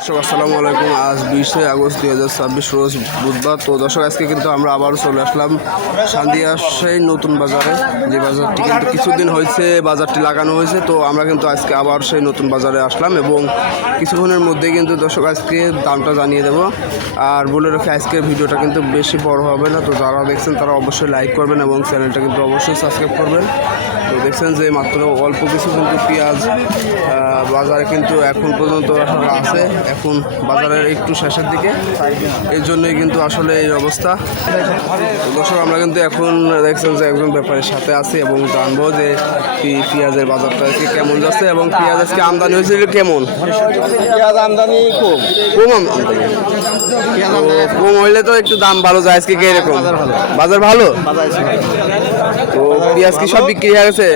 দর্শক আসসালামু আলাইকুম। আজ 20শে আগস্ট 2026 রোজ বুধবার। তো দর্শক আজকে কিন্তু আমরা আবারও চলে আসলাম সান্দিয়া সেই নতুন বাজারে, যে বাজারটি কিন্তু কিছুদিন হয়েছে বাজারটি লাগানো হয়েছে। তো আমরা কিন্তু আজকে আবার সেই নতুন বাজারে আসলাম এবং কিছুক্ষণের মধ্যে কিন্তু দর্শক আজকে দামটা জানিয়ে দেবো। আর বলে রাখি আজকের ভিডিওটা কিন্তু বেশি বড় হবে না, তো যারা দেখছেন তারা অবশ্যই লাইক করবেন এবং চ্যানেলটা কিন্তু অবশ্যই সাবস্ক্রাইব করবেন। তো দেখছেন যে মাত্র অল্প কিছু কিন্তু পেঁয়াজ বাজারে কিন্তু এখন পর্যন্ত আছে, এখন বাজারের একটু শেষের দিকে, এই জন্যই কিন্তু আসলে এই অবস্থা। দর্শক আমরা কিন্তু এখন দেখছেন যে একজন ব্যাপারীর সাথে আছি এবং জানবো যে পেঁয়াজের বাজারটা আজকে কেমন যাচ্ছে এবং পেঁয়াজ আজকে আমদানি হয়েছিল কেমন। পেঁয়াজ আমদানি কম আমদানি কম হইলে তো একটু দাম ভালো যায়। আজকে কিরকম বাজার? ভালো। তো পেঁয়াজ কি সব বিক্রি হয়ে গেছে?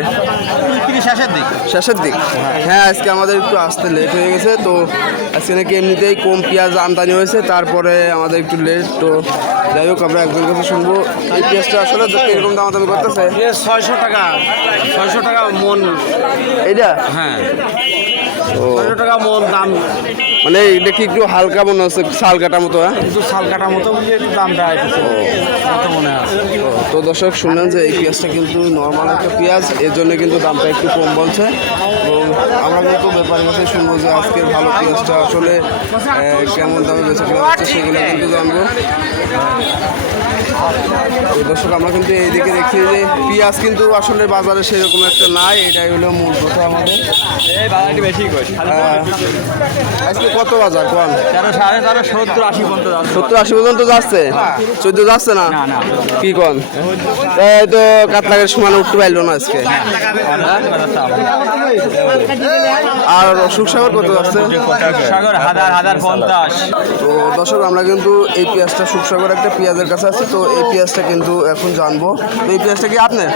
শেষের দিক। হ্যাঁ, আজকে আমাদের একটু আসতে লেট হয়ে গেছে। তো আজকে নাকি এমনিতেই কম পেঁয়াজ আমদানি হয়েছে, তারপরে আমাদের একটু লেট। তো যাই হোক, আমরা একজন কাছে শুনবো এই পেঁয়াজটা আসলে কিরকম দামাদামি করতেছে। 600 টাকা মন। এইটা? হ্যাঁ, 600 টাকা মন দাম। মানে এটা কি একটু হালকা মনে হচ্ছে, শাল কাটা মতো? হ্যাঁ, কিন্তু শাল কাটার মতো একটু দামটা মতো মনে আছে। তো দর্শক শুনলেন যে এই পেঁয়াজটা কিন্তু নর্মাল একটা পেঁয়াজ, এর জন্য কিন্তু দামটা একটু কম বলছে। এবং আমরা কিন্তু ব্যাপারের কাছে শুনবো যে আজকের ভালো পেঁয়াজটা আসলে কেমন দামে বেঁচে কেনা হচ্ছে সেগুলো কিন্তু জানবো। তো দর্শক আমরা কিন্তু এইদিকে দেখছি যে পেঁয়াজ কিন্তু আসলে বাজারে সেরকম একটা নাই, এটাই হলো মূল কথা আমাদের। এই বাজারটি বেশি আজকে কত বাজার কোন? 13, 70, 80 পর্যন্ত যাচ্ছে। 70-80 পর্যন্ত যাচ্ছে? 14 যাচ্ছে না? কি কোন? এই তো কাতলাকের সমান উঠতে পারলো না আজকে। আর সুখসাগর কত যাচ্ছে? সুখসাগর 1050। তো দর্শক আমরা কিন্তু এই পেঁয়াজটা সুখসাগর একটা পেঁয়াজের কাছে আছে, তো এই পেঁয়াজটা কিন্তু এখন জানবো। তো এই পেঁয়াজটা কি আপনার?